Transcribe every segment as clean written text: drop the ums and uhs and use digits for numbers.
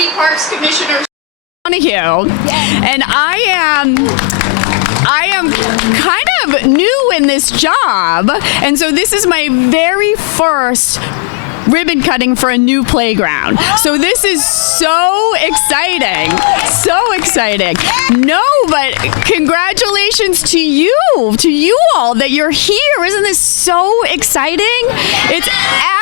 City Parks Commissioner Donahue, and I am kind of new in this job, and so this is my very first ribbon cutting for a new playground. So this is so exciting. So exciting. No, but congratulations to you all that you're here. Isn't this so exciting? It's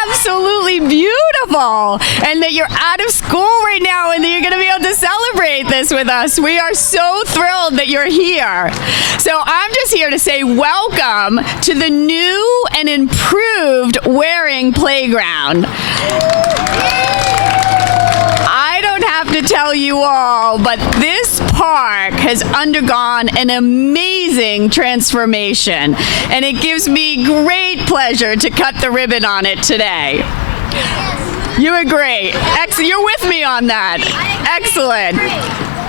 absolutely beautiful. And that you're out of school right now and that you're going to be able to celebrate this with us. We are so thrilled that you're here. So I'm just here to say welcome to the new and improved Waring Playground. I don't have to tell you all, but this park has undergone an amazing transformation, and it gives me great pleasure to cut the ribbon on it today. You agree? You're with me on that. Excellent.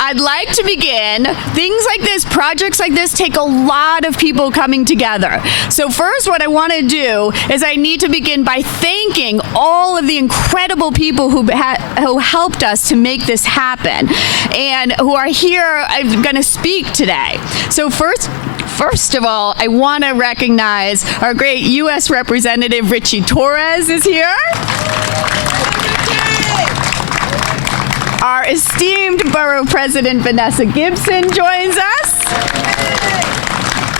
I'd like to begin. Things like this, projects like this, take a lot of people coming together. So first, what I want to do is I need to begin by thanking all of the incredible people who helped us to make this happen and who are here. I'm going to speak today. So first of all, I want to recognize our great U.S. Representative Richie Torres is here. Our esteemed Borough President Vanessa Gibson joins us.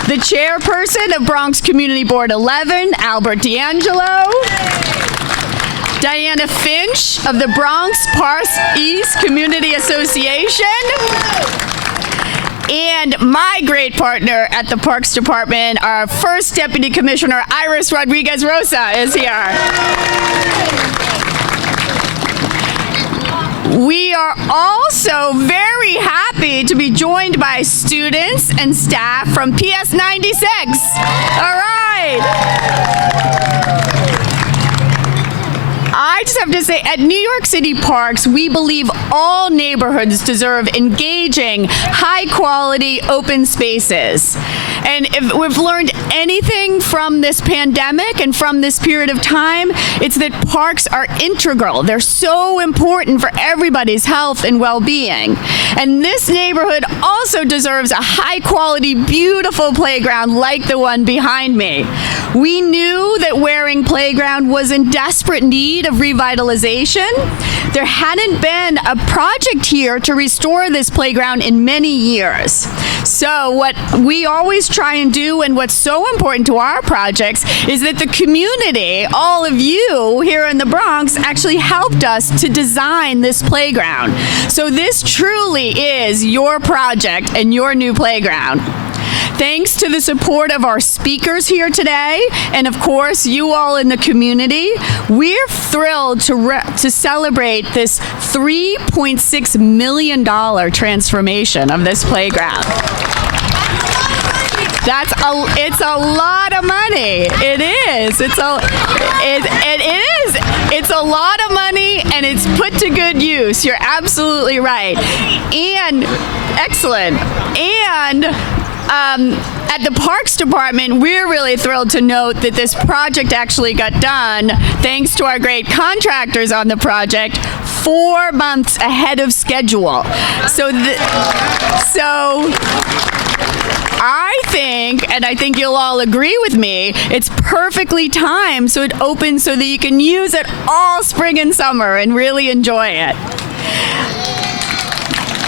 The chairperson of Bronx Community Board 11, Albert D'Angelo. Diana Finch of the Bronx Parks East Community Association. And my great partner at the Parks Department, our first Deputy Commissioner, Iris Rodriguez-Rosa, is here. We are also very happy to be joined by students and staff from PS 96. All right. I just have to say, at New York City Parks, we believe all neighborhoods deserve engaging, high-quality, open spaces. And if we've learned anything from this pandemic and from this period of time, it's that parks are integral. They're so important for everybody's health and well-being. And this neighborhood also deserves a high-quality, beautiful playground like the one behind me. We knew that Waring Playground was in desperate need of revitalization. There hadn't been a project here to restore this playground in many years. So what we always try and do, and what's so important to our projects, is that the community, all of you here in the Bronx, actually helped us to design this playground. So this truly is your project and your new playground. Thanks to the support of our speakers here today, and of course, you all in the community, we're thrilled to celebrate this $3.6 million transformation of this playground. It's a lot of money. It is. It's a lot of money, and it's put to good use. You're absolutely right. And excellent. And at the Parks Department, we're really thrilled to note that this project actually got done, thanks to our great contractors on the project, 4 months ahead of schedule. So I think, and I think you'll all agree with me, it's perfectly timed so it opens so that you can use it all spring and summer and really enjoy it.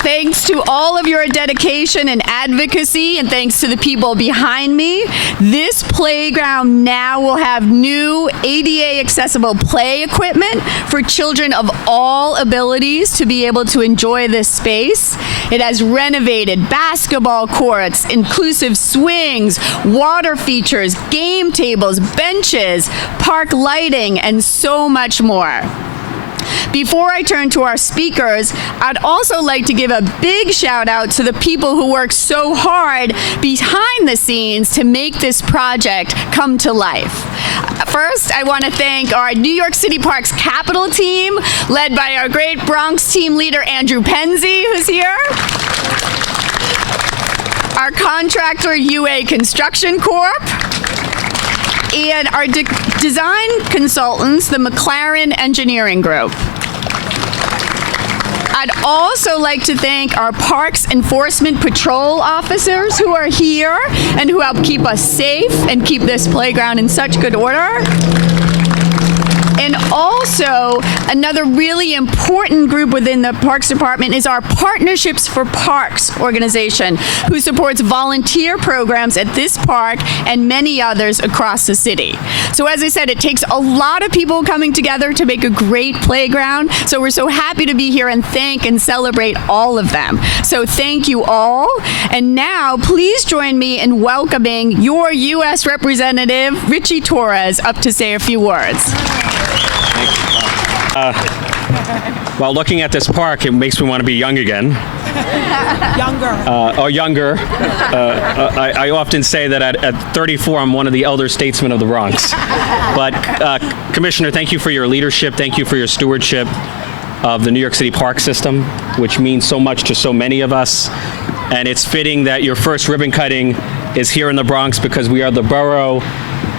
Thanks to all of your dedication and advocacy, and thanks to the people behind me, this playground now will have new ADA accessible play equipment for children of all abilities to be able to enjoy this space. It has renovated basketball courts, inclusive swings, water features, game tables, benches, park lighting, and so much more. Before I turn to our speakers, I'd also like to give a big shout out to the people who work so hard behind the scenes to make this project come to life. First, I want to thank our New York City Parks Capital team, led by our great Bronx team leader, Andrew Penzi, who's here. Our contractor, UA Construction Corp. And our design consultants, the McLaren Engineering Group. I'd also like to thank our Parks Enforcement Patrol officers who are here and who help keep us safe and keep this playground in such good order. And also, another really important group within the Parks Department is our Partnerships for Parks organization, who supports volunteer programs at this park and many others across the city. So as I said, it takes a lot of people coming together to make a great playground. So we're so happy to be here and thank and celebrate all of them. So thank you all. And now, please join me in welcoming your U.S. Representative, Richie Torres, up to say a few words. While looking at this park, it makes me want to be young again. Younger. I often say that at 34, I'm one of the elder statesmen of the Bronx. But Commissioner, thank you for your leadership. Thank you for your stewardship of the New York City park system, which means so much to so many of us. And it's fitting that your first ribbon cutting is here in the Bronx because we are the borough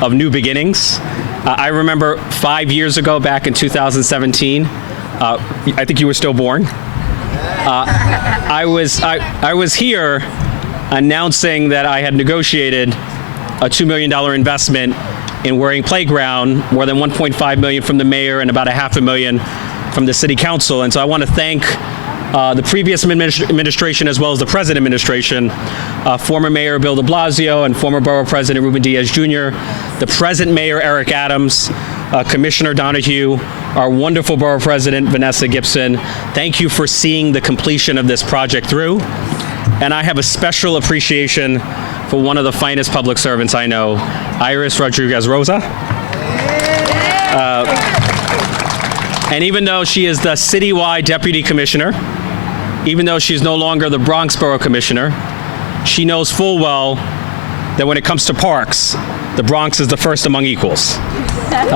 of new beginnings. I remember 5 years ago, back in 2017, I think you were still born. I was here announcing that I had negotiated a $2 million investment in Waring Playground, more than $1.5 million from the mayor and about $500,000 from the city council. And so I want to thank the previous administration as well as the present administration, former Mayor Bill de Blasio and former Borough President Ruben Diaz Jr., the present Mayor Eric Adams, Commissioner Donahue, our wonderful Borough President Vanessa Gibson. Thank you for seeing the completion of this project through. And I have a special appreciation for one of the finest public servants I know, Iris Rodriguez Rosa. And even though she is the citywide deputy commissioner, even though she's no longer the Bronx Borough Commissioner, she knows full well that when it comes to parks, the Bronx is the first among equals.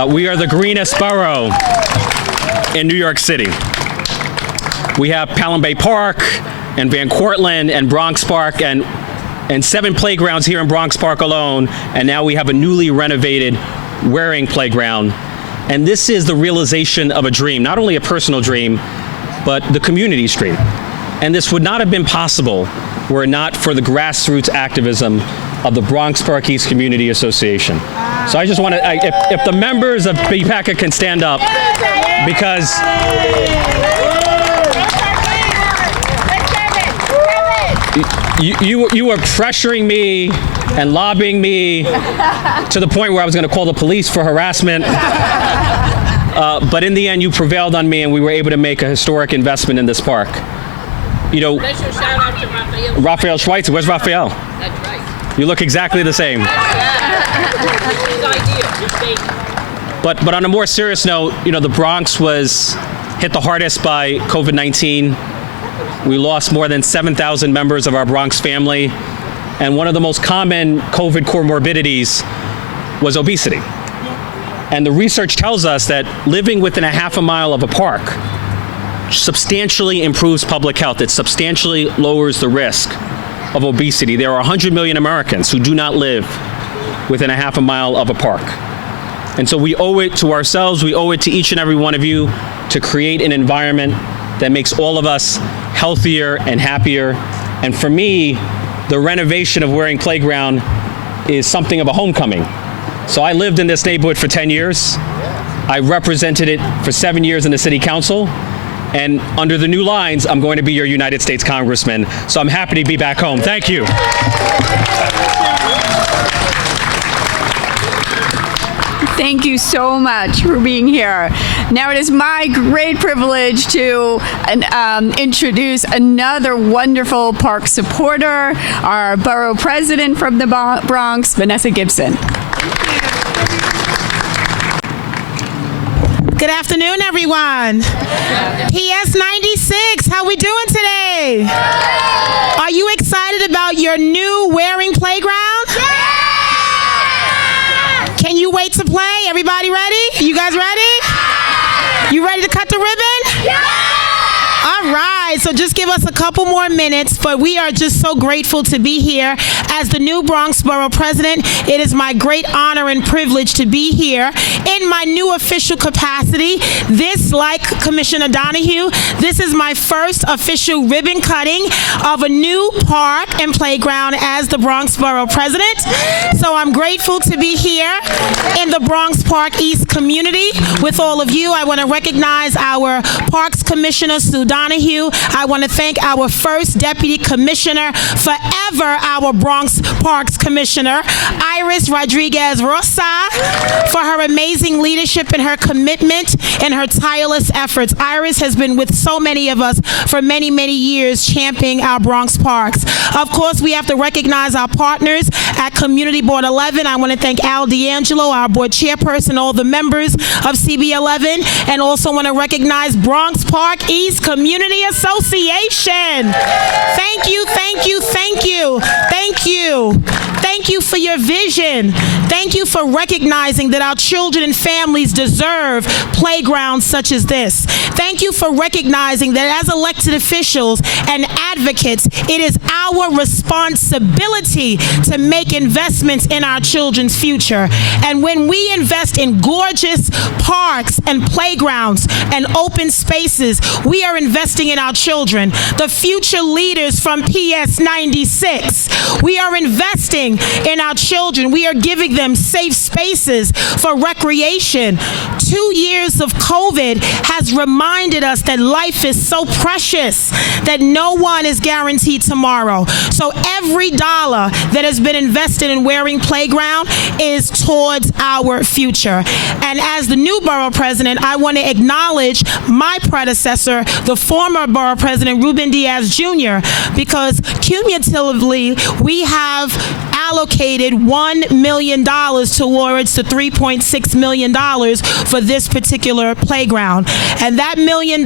We are the greenest borough in New York City. We have Pelham Bay Park and Van Cortlandt and Bronx Park and 7 playgrounds here in Bronx Park alone, and now we have a newly renovated Waring Playground. And this is the realization of a dream, not only a personal dream, but the community's dream. And this would not have been possible were it not for the grassroots activism of the Bronx Park East Community Association. So I just want to, if the members of BPACA can stand up, because you were pressuring me and lobbying me to the point where I was going to call the police for harassment. But in the end, you prevailed on me, and we were able to make a historic investment in this park. You know, Special shout out to Raphael. Raphael Schweitzer. Where's Raphael? That's right. You look exactly the same. His idea. His baby. But on a more serious note, you know, the Bronx was hit the hardest by COVID-19. We lost more than 7,000 members of our Bronx family. And one of the most common COVID comorbidities was obesity. And the research tells us that living within a half a mile of a park substantially improves public health. It substantially lowers the risk of obesity. There are 100 million Americans who do not live within a half a mile of a park. And so we owe it to ourselves, we owe it to each and every one of you to create an environment that makes all of us healthier and happier. And for me, the renovation of Waring Playground is something of a homecoming. So I lived in this neighborhood for 10 years. I represented it for 7 years in the city council. And under the new lines, I'm going to be your United States Congressman. So I'm happy to be back home. Thank you. Thank you so much for being here. Now it is my great privilege to introduce another wonderful park supporter, our borough president from the Bronx, Vanessa Gibson. Good afternoon, everyone. PS 96, how we doing today? Are you excited about your new Waring Playground? Can you wait to play? Everybody ready? You guys ready? You ready to cut the ribbon? All right, right, so just give us a couple more minutes, but we are just so grateful to be here. As the new Bronx Borough President, it is my great honor and privilege to be here in my new official capacity. This, like Commissioner Donahue, this is my first official ribbon cutting of a new park and playground as the Bronx Borough President. So I'm grateful to be here in the Bronx Park East community with all of you. I want to recognize our Parks Commissioner, Sue Donahue. I want to thank our first Deputy Commissioner, forever our Bronx Parks Commissioner, Iris Rodriguez Rosa, for her amazing leadership and her commitment and her tireless efforts. Iris has been with so many of us for many, many years championing our Bronx parks. Of course, we have to recognize our partners at Community Board 11. I want to thank Al D'Angelo, our board chairperson, all the members of CB 11, and also want to recognize Bronx Park East Community Association. Thank you, thank you, thank you, thank you. Thank you for your vision. Thank you for recognizing that our children and families deserve playgrounds such as this. Thank you for recognizing that as elected officials and advocates, it is our responsibility to make investments in our children's future. And when we invest in gorgeous parks and playgrounds and open spaces, we are investing in our children, the future leaders from PS 96. We are investing in our children. We are giving them safe spaces for recreation. 2 years of COVID has reminded us that life is so precious that no one is guaranteed tomorrow. So every dollar that has been invested in Waring Playground is towards our future. And as the new borough president, I want to acknowledge my predecessor, the former borough president, Ruben Diaz Jr., because cumulatively we have allocated $1 million towards the $3.6 million for this particular playground. And that $1 million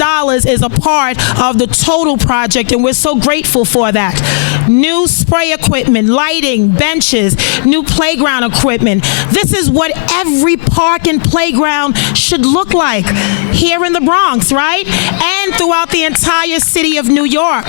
is a part of the total project, and we're so grateful for that. New spray equipment, lighting, benches, new playground equipment. This is what every park and playground should look like here in the Bronx, right? And throughout the entire city of New York.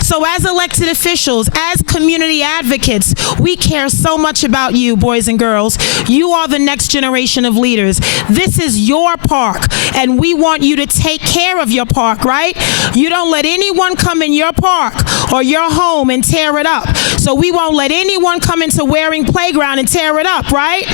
So as elected officials, as community advocates, we care so much about you, boys and girls. You are the next generation of leaders. This is your park, and we want you to take care of your park, right? You don't let anyone come in your park or your home and tear it up. So we won't let anyone come into Waring Playground and tear it up, right?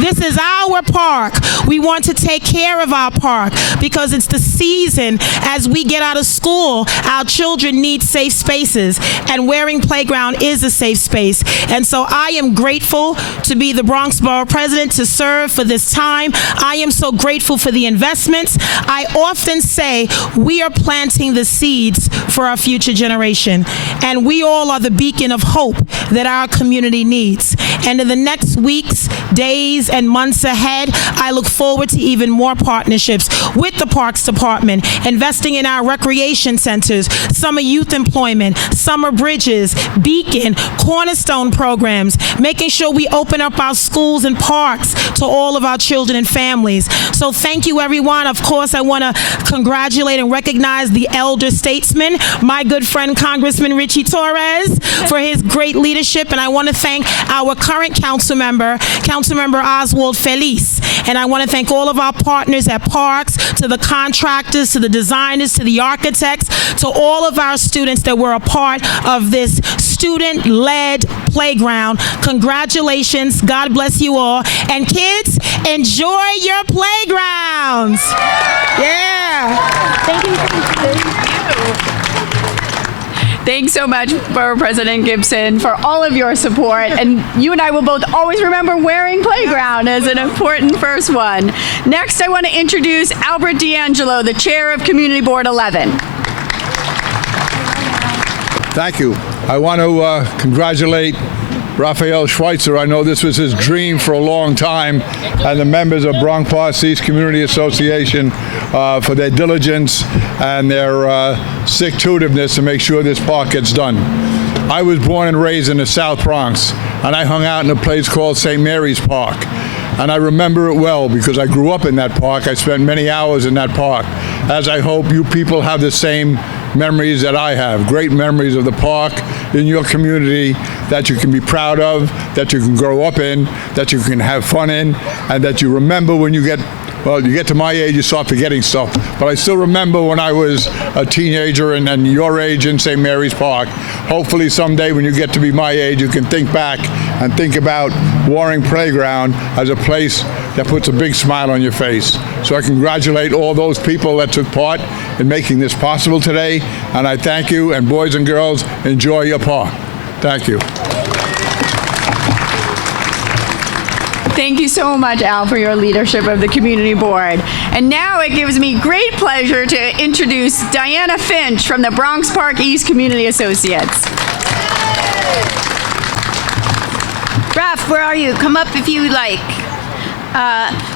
This is our park. We want to take care of our park because it's the season as we get out of school. Our children need safe spaces, and Waring Playground is a safe space. And so I am grateful to be the Bronx Borough President, to serve for this time. I am so grateful for the investments. I often say we are planting the seeds for our future generation, and we all are the beacon of hope that our community needs. And in the next weeks, days, and months ahead, I look forward to even more partnerships with the Parks Department, investing in our recreation centers, summer youth employment, summer bridges, beacon, cornerstone programs, making sure we open up our schools and parks to all of our children and families. So thank you, everyone. Of course, I want to congratulate and recognize the elder statesman, my good friend Congressman Richie Torres, for his great leadership. And I want to thank our current council member, Councilmember Oswald Feliz. And I want to thank all of our partners at Parks, to the contractors, to the designers, to the architects, to all of our students that were a part of this student-led playground. Congratulations. God bless you all. And kids, enjoy your playgrounds. Yeah. Thank you. Thanks so much, Borough President Gibson, for all of your support. And you and I will both always remember Waring Playground as an important first one. Next, I want to introduce Albert D'Angelo, the chair of Community Board 11. Thank you. I want to congratulate Raphael Schweitzer. I know this was his dream for a long time, and the members of Bronx Park East Community Association for their diligence and their stick-to-itiveness to make sure this park gets done. I was born and raised in the South Bronx, and I hung out in a place called St. Mary's Park. And I remember it well because I grew up in that park. I spent many hours in that park, as I hope you people have the same memories that I have, great memories of the park in your community that you can be proud of, that you can grow up in, that you can have fun in, and that you remember when you get to my age, you start forgetting stuff. But I still remember when I was a teenager and your age in St. Mary's Park. Hopefully someday when you get to be my age, you can think back and think about Waring Playground as a place that puts a big smile on your face. So I congratulate all those people that took part in making this possible today, and I thank you, and boys and girls, enjoy your park. Thank you. Thank you so much, Al, for your leadership of the community board. And now it gives me great pleasure to introduce Diana Finch from the Bronx Park East Community Associates. Raph, where are you? Come up if you would like.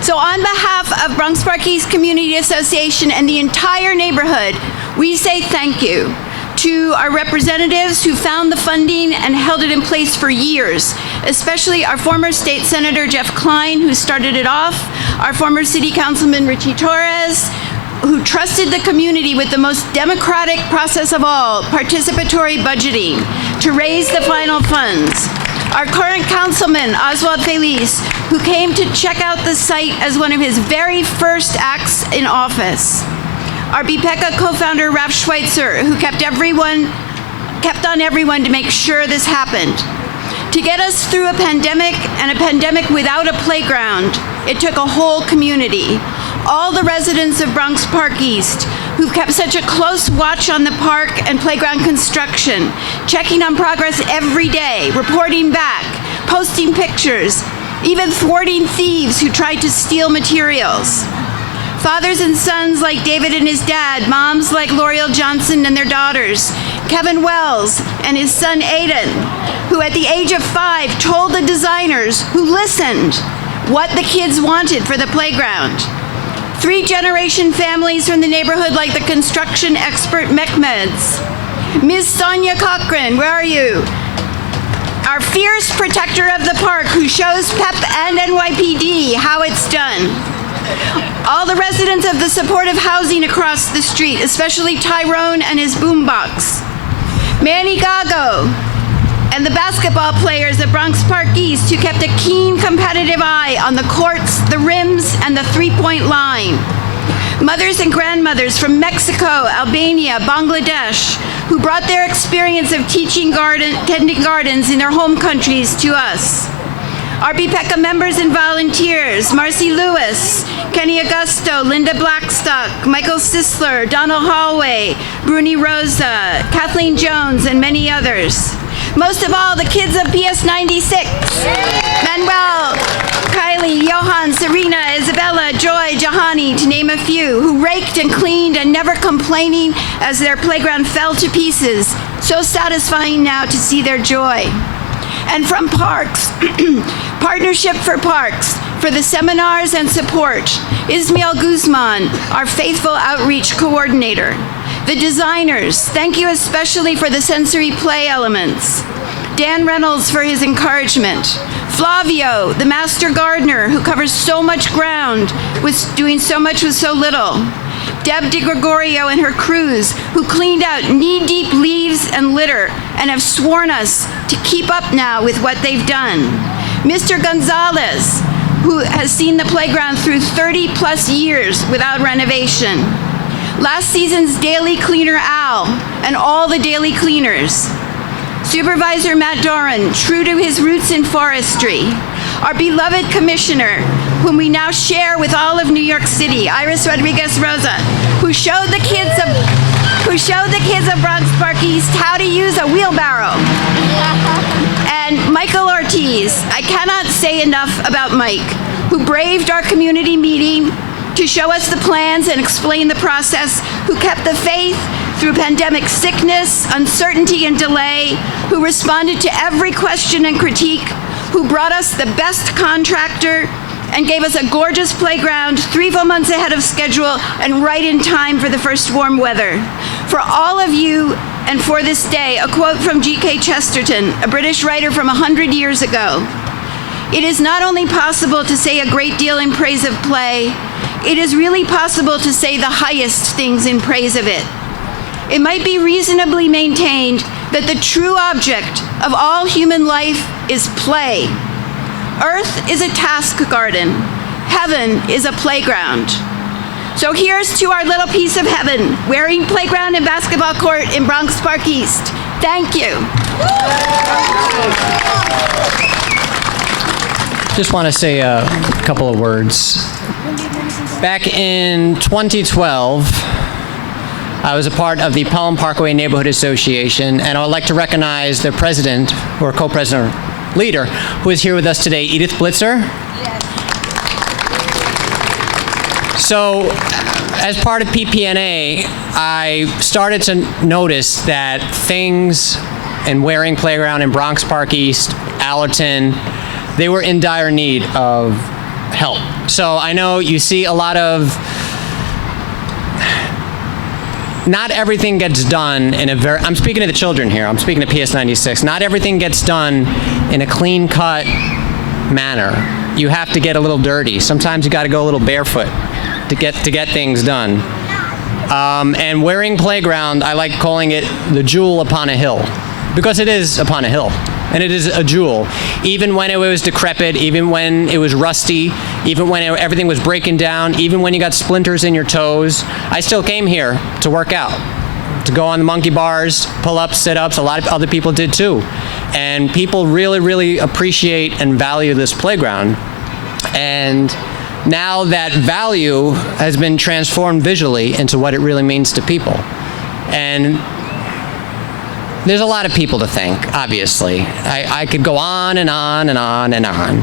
So on behalf of Bronx Park East Community Association and the entire neighborhood, we say thank you to our representatives who found the funding and held it in place for years, especially our former state senator Jeff Klein, who started it off, our former city councilman Richie Torres, who trusted the community with the most democratic process of all, participatory budgeting, to raise the final funds. Our current councilman, Oswald Feliz, who came to check out the site as one of his very first acts in office. Our BPECA co-founder, Ralph Schweitzer, who kept on everyone to make sure this happened. To get us through a pandemic, and a pandemic without a playground, it took a whole community. All the residents of Bronx Park East, who've kept such a close watch on the park and playground construction, checking on progress every day, reporting back, posting pictures, even thwarting thieves who tried to steal materials. Fathers and sons like David and his dad, moms like L'Oreal Johnson and their daughters, Kevin Wells and his son Aiden, who at the age of 5 told the designers who listened what the kids wanted for the playground. 3-generation families from the neighborhood like the construction expert Mehmed's. Ms. Sonia Cochran, where are you? Our fierce protector of the park who shows PEP and NYPD how it's done. All the residents of the supportive housing across the street, especially Tyrone and his boombox. Manny Gago and the basketball players at Bronx Park East who kept a keen competitive eye on the courts, the rims, and the three-point line. Mothers and grandmothers from Mexico, Albania, Bangladesh, who brought their experience of tending gardens in their home countries to us. Our BPECA members and volunteers, Marcy Lewis, Kenny Augusto, Linda Blackstock, Michael Sisler, Donald Hallway, Bruni Rosa, Kathleen Jones, and many others. Most of all, the kids of PS 96. Manuel, Kylie, Johan, Serena, Isabella, Joy, Jahani, to name a few, who raked and cleaned and never complaining as their playground fell to pieces. So satisfying now to see their joy. And from Parks, Partnership for Parks, for the seminars and support, Ismael Guzman, our faithful outreach coordinator. The designers, thank you especially for the sensory play elements. Dan Reynolds for his encouragement. Flavio, the master gardener who covers so much ground, was doing so much with so little. Deb DiGregorio and her crews, who cleaned out knee-deep leaves and litter and have sworn us to keep up now with what they've done. Mr. Gonzalez, who has seen the playground through 30-plus years without renovation. Last season's daily cleaner Al and all the daily cleaners. Supervisor Matt Doran, true to his roots in forestry. Our beloved commissioner, whom we now share with all of New York City, Iris Rodriguez Rosa, who showed the kids of Bronx Park East how to use a wheelbarrow. And Michael Ortiz, I cannot say enough about Mike, who braved our community meeting to show us the plans and explain the process, who kept the faith through pandemic sickness, uncertainty, and delay, who responded to every question and critique, who brought us the best contractor and gave us a gorgeous playground 3 full months ahead of schedule and right in time for the first warm weather. For all of you and for this day, a quote from G.K. Chesterton, a British writer from 100 years ago. It is not only possible to say a great deal in praise of play, it is really possible to say the highest things in praise of it. it might be reasonably maintained that the true object of all human life is play. Earth is a task garden. Heaven is a playground. So here's to our little piece of heaven, Waring Playground and Basketball Court in Bronx Park East. Thank you. Just want to say a couple of words. Back in 2012, I was a part of the Pelham Parkway Neighborhood Association, and I would like to recognize the president, or co-president, or leader, who is here with us today, Edith Blitzer. So, as part of PPNA, I started to notice that things in Waring Playground in Bronx Park East, Allerton, they were in dire need of help. So I know you see a lot of, not everything gets done in a very, I'm speaking to the children here, I'm speaking to PS 96, not everything gets done in a clean-cut manner. You have to get a little dirty. Sometimes you got to go a little barefoot to get things done. And Waring Playground, I like calling it the jewel upon a hill, because it is upon a hill, and it is a jewel. Even when it was decrepit, even when it was rusty, even when everything was breaking down, even when you got splinters in your toes, I still came here to work out, to go on the monkey bars, pull-ups, sit-ups. A lot of other people did too. And people really, really appreciate and value this playground. And now that value has been transformed visually into what it really means to people. And there's a lot of people to thank, obviously. I could go on and on and on and on.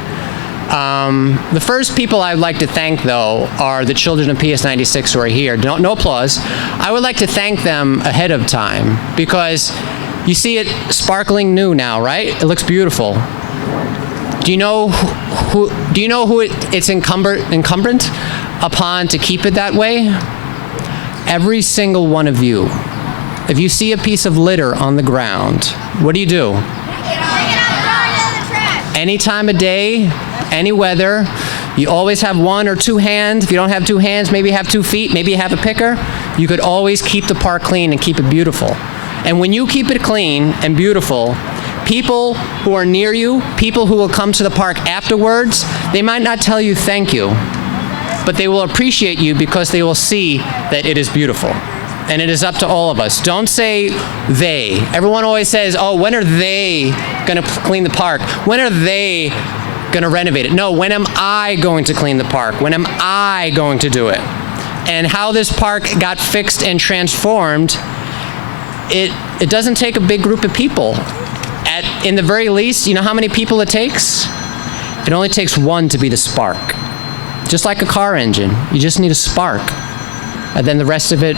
The first people I'd like to thank, though, are the children of PS 96 who are here. No applause. I would like to thank them ahead of time, because you see it sparkling new now, right? It looks beautiful. Do you know who it's incumbent upon to keep it that way? Every single one of you. If you see a piece of litter on the ground, what do? Any time of day, any weather, you always have one or two hands. If you don't have two hands, maybe you have 2 feet, maybe you have a picker. You could always keep the park clean and keep it beautiful. And when you keep it clean and beautiful, people who are near you, people who will come to the park afterwards, they might not tell you thank you, but they will appreciate you because they will see that it is beautiful. And it is up to all of us. Don't say they. Everyone always says, oh, when are they going to clean the park? When are they going to renovate it? No, when am I going to clean the park? When am I going to do it? And how this park got fixed and transformed, it doesn't take a big group of people. In the very least, you know how many people it takes? It only takes one to be the spark. Just like a car engine, you just need a spark. And then the rest of it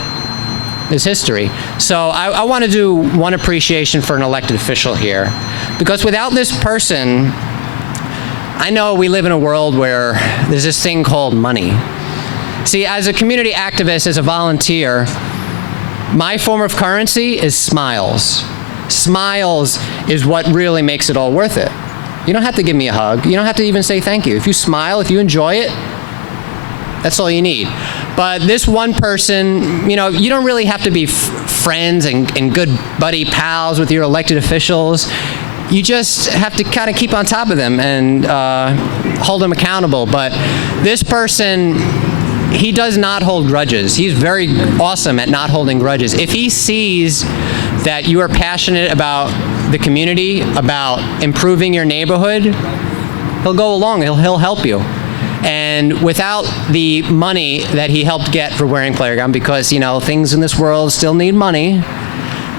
is history. So I want to do one appreciation for an elected official here. Because without this person, I know we live in a world where there's this thing called money. See, as a community activist, as a volunteer, my form of currency is smiles. Smiles is what really makes it all worth it. You don't have to give me a hug. You don't have to even say thank you. If you smile, if you enjoy it, that's all you need. But this one person, you know, you don't really have to be friends and good buddy pals with your elected officials. You just have to kind of keep on top of them and hold them accountable. But this person, he does not hold grudges. He's very awesome at not holding grudges. If he sees that you are passionate about the community, about improving your neighborhood, he'll go along, he'll help you. And without the money that he helped get for Waring Playground, because, you know, things in this world still need money,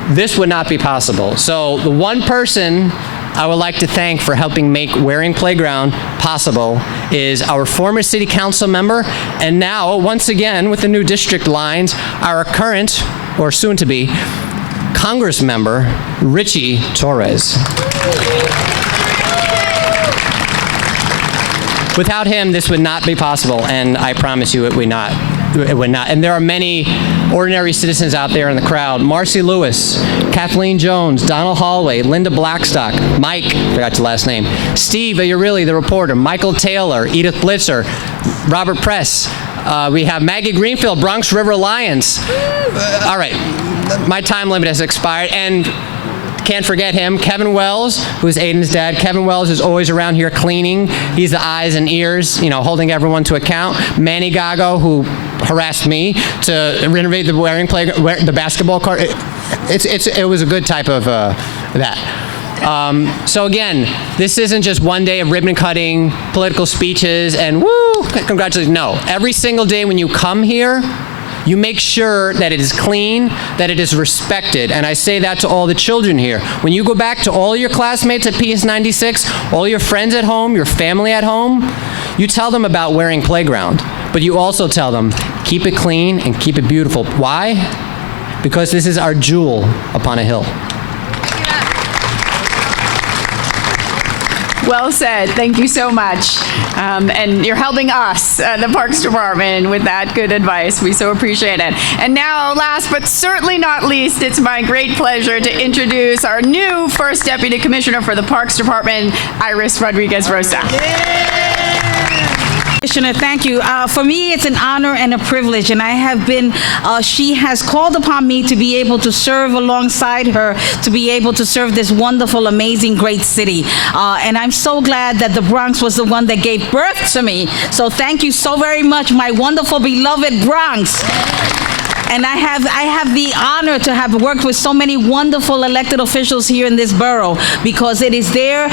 this would not be possible. So the one person I would like to thank for helping make Waring Playground possible is our former city council member, and now, once again, with the new district lines, our current, or soon-to-be, Congress member, Richie Torres. Without him, this would not be possible, and I promise you it would not. And there are many ordinary citizens out there in the crowd. Marcy Lewis, Kathleen Jones, Donald Holloway, Linda Blackstock, Mike, forgot your last name, Steve Iurilli, the reporter, Michael Taylor, Edith Blitzer, Robert Press. We have Maggie Greenfield, Bronx River Lions. All right. my time limit has expired, and can't forget him, Kevin Wells, who's Aiden's dad. Kevin Wells is always around here cleaning. He's the eyes and ears, holding everyone to account. Manny Gago, who harassed me to renovate the the basketball court. It was a good type of that. So again, this isn't just one day of ribbon cutting, political speeches, and woo, congratulations. No, every single day when you come here, you make sure that it is clean, that it is respected. And I say that to all the children here. When you go back to all your classmates at PS 96, all your friends at home, your family at home, you tell them about Waring Playground. But you also tell them, keep it clean and keep it beautiful. Why? Because this is our jewel upon a hill. Well said. Thank you so much. And you're helping us, the Parks Department, with that good advice. We so appreciate it. And now, last but certainly not least, it's my great pleasure to introduce our new First Deputy Commissioner for the Parks Department, Iris Rodriguez-Rosa. Commissioner, thank you. For me, it's an honor and a privilege, and I have been, she has called upon me to be able to serve alongside her, to be able to serve this wonderful, amazing, great city. And I'm so glad that the Bronx was the one that gave birth to me. So thank you so very much, my wonderful, beloved Bronx. And I have the honor to have worked with so many wonderful elected officials here in this borough, because it's their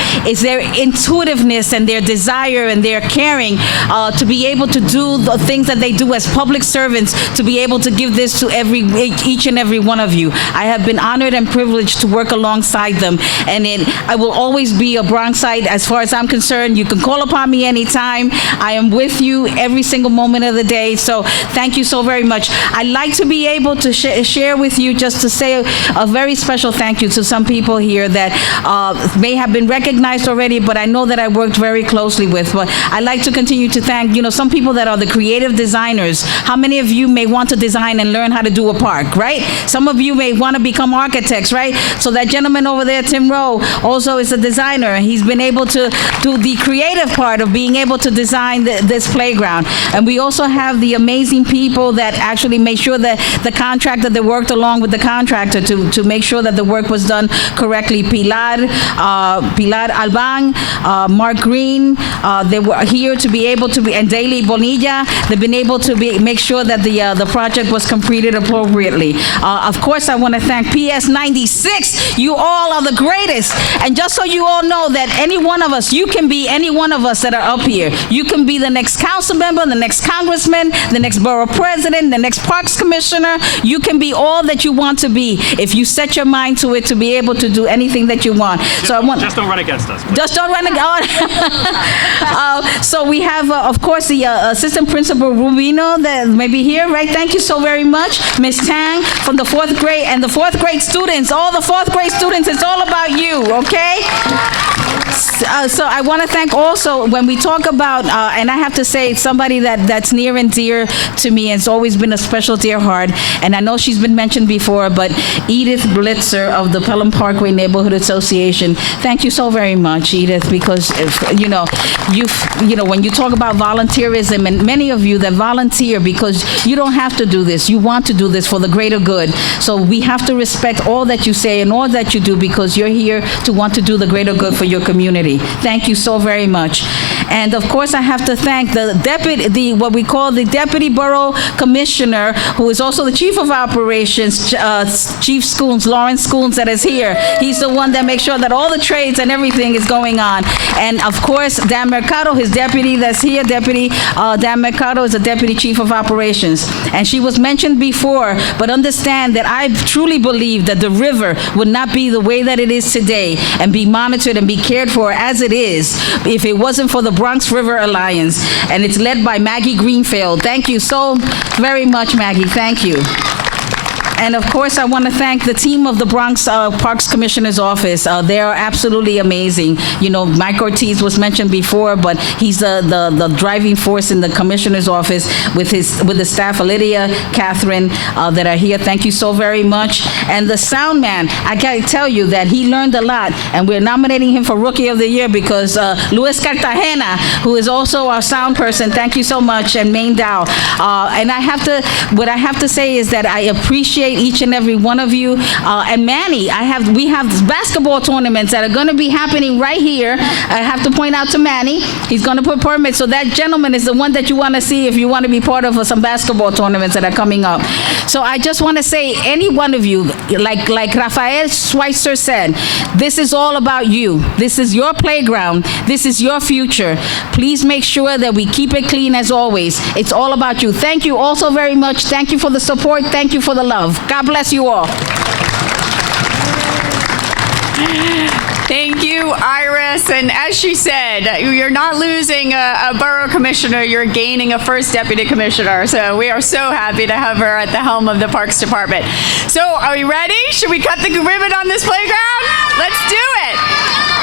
intuitiveness and their desire and their caring to be able to do the things that they do as public servants, to be able to give this to each and every one of you. I have been honored and privileged to work alongside them, and I will always be a Bronxite as far as I'm concerned. You can call upon me anytime. I am with you every single moment of the day, so thank you so very much. I'd like to be able to share with you, just to say a very special thank you to some people here that may have been recognized already, but I know that I worked very closely with. But I'd like to continue to thank, some people that are the creative designers. How many of you may want to design and learn how to do a park, right? Some of you may want to become architects, right? So that gentleman over there, Tim Rowe, also is a designer. He's been able to do the creative part of being able to design this playground. And we also have the amazing people that actually made sure that the contractor that worked along with the contractor to make sure that the work was done correctly. Pilar Albang, Mark Green, they were here to be able to be, and Daily Bonilla, they've been able to make sure that the project was completed appropriately. Of course, I want to thank PS 96. You all are the greatest. And just so you all know that any one of us, you can be any one of us that are up here. You can be the next council member, the next congressman, the next borough president, the next parks commissioner. You can be all that you want to be if you set your mind to it, to be able to do anything that you want. Just don't run against us, please. Just don't run against. So we have, of course, the assistant principal Rubino that may be here, right? Thank you so very much, Miss Tang from the 4th grade, and the 4th grade students, all the 4th grade students. It's all about you, okay? So I want to thank also, when we talk about, and I have to say, somebody that's near and dear to me, and it's always been a special dear heart, and I know she's been mentioned before, but Edith Blitzer of the Pelham Parkway Neighborhood Association. Thank you so very much, Edith, because when you talk about volunteerism, and many of you that volunteer because you don't have to do this, you want to do this for the greater good. So we have to respect all that you say and all that you do, because you're here to want to do the greater good for your community. Thank you so very much. And of course, I have to thank what we call the Deputy Borough Commissioner, who is also the Chief of Operations, Chief Schoons, Lawrence Schoons, that is here. He's the one that makes sure that all the trades and everything is going on. And of course, Dan Mercado, his deputy that's here, Deputy Dan Mercado is the Deputy Chief of Operations. And she was mentioned before, but understand that I truly believe that the river would not be the way that it is today and be monitored and be cared for as it is if it wasn't for the Bronx River Alliance. And it's led by Maggie Greenfield. Thank you so very much, Maggie. Thank you. And of course, I want to thank the team of the Bronx Parks Commissioner's Office. They are absolutely amazing. Mike Ortiz was mentioned before, but he's the driving force in the Commissioner's Office with the staff, Lydia, Catherine, that are here. Thank you so very much. And the sound man, I gotta tell you that he learned a lot, and we're nominating him for Rookie of the Year because Luis Cartagena, who is also our sound person, thank you so much, and Maine Dow. And what I have to say is that I appreciate appreciate each and every one of you. And Manny, we have basketball tournaments that are going to be happening right here. I have to point out to Manny, he's going to put permits. So that gentleman is the one that you want to see if you want to be part of some basketball tournaments that are coming up. So I just want to say, any one of you, like Rafael Schweitzer said, this is all about you. This is your playground. This is your future. Please make sure that we keep it clean as always. It's all about you. Thank you all so very much. Thank you for the support. Thank you for the love. God bless you all. Thank you, Iris. And as she said, you're not losing a borough commissioner, you're gaining a first deputy commissioner. So we are so happy to have her at the helm of the Parks Department. So are we ready? Should we cut the ribbon on this playground? Let's do it.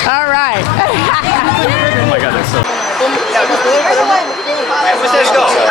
All right. Oh my God, that's so. Let's go.